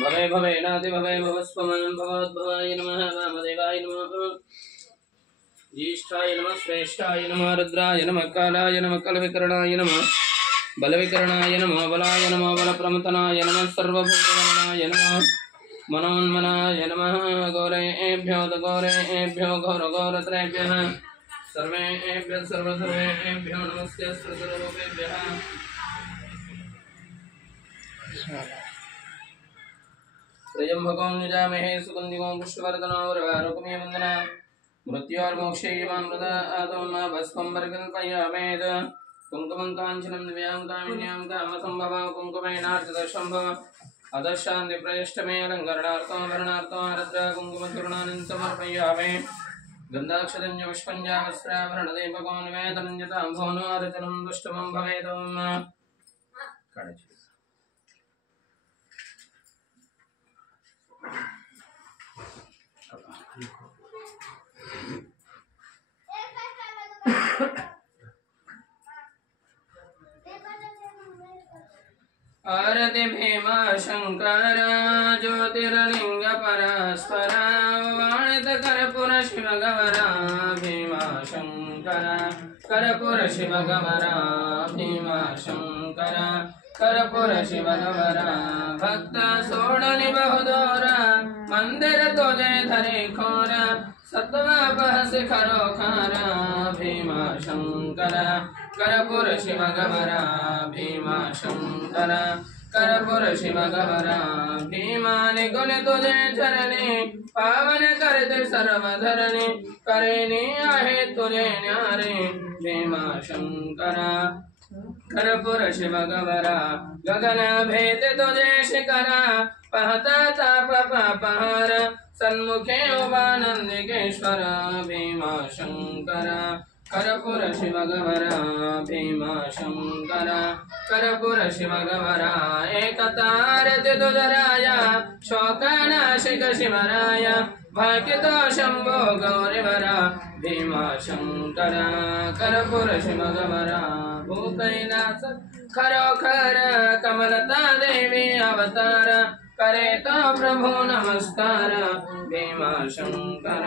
भवे भवे नाति भवे भवस्वमं भवद्भवाय नमः वामदेवाय नमः ज्येष्ठाय नमः श्रेष्ठाय नमः रुद्राय नमः कालाय नमः कलविकरणाय नमः बलविकरणाय नमः बलाय नमः बलप्रमतनाय नमः सर्वभूतगमनाय नमः मनोन्मनाय नमः गौरेभ्यो गौरेभ्यो घोरघोरत्रेभ्यः सर्वेभ्यः सर्वसर्वेभ्यो नमस्ते सर्वरूपेभ्यः त्र्यंबकं यजामहे सुगन्धिं पुष्पवर्धनं उर्वारुकमिव वन्दना मृत्योर्मोक्षैवामृतात् भस्मं परिकल्पयामेत् कुङ्कुमं काञ्चनं दिव्यां कामिन्यां कामसम्भवां कुङ्कुमेनार्चितशम्भव अदशान्तिप्रयष्टमे अलङ्करणार्थं आरद्रा कुङ्कुमचूर्णानि समर्पयामि गन्धाक्षतं च पुष्पं च वस्त्राभरणदीपको निवेदनं च ताम्बूलं अर्चनं दुष्टमं भवेत् आरति भीमा शंकर ज्योतिर्लिंग परस्पर वाणित कर्पूर शिव गवरा भीमा शंकर कर्पूर शिव गवरा भीमा शंकर कर्पूर शिव गवरा भक्त सोडनि बहुदूर मंदिर तुझे धरे खोर सत्वापह शिखरो खारा भीमा शंकर कर्पूर शिव गवरा भीमा शंकर कर्पूर शिव गवरा भीमानि गुण तुझे चरणी पावन करते सर्वधरणी करेनी आहे तुझे न्यारे भीमा शंकर कर्पूर शिव गवरा गगन भेद तुझे शिखरा पहता ताप पापहार सन्मुखे उपानंदिकेश्वर भीमा शंकर कर्पूर शिव गवरा भीमा शंकर कर्पूर शिव गवरा एकतारति तुझराया शोकनाशिक शिवराय भाग्यतो शंभो गौरीवरा भीमा शंकर कर्पूर शिव गवरा भूतैनाथ खरोखर कमलता देवी अवतार करे तो प्रभु नमस्कार भीमा शंकर।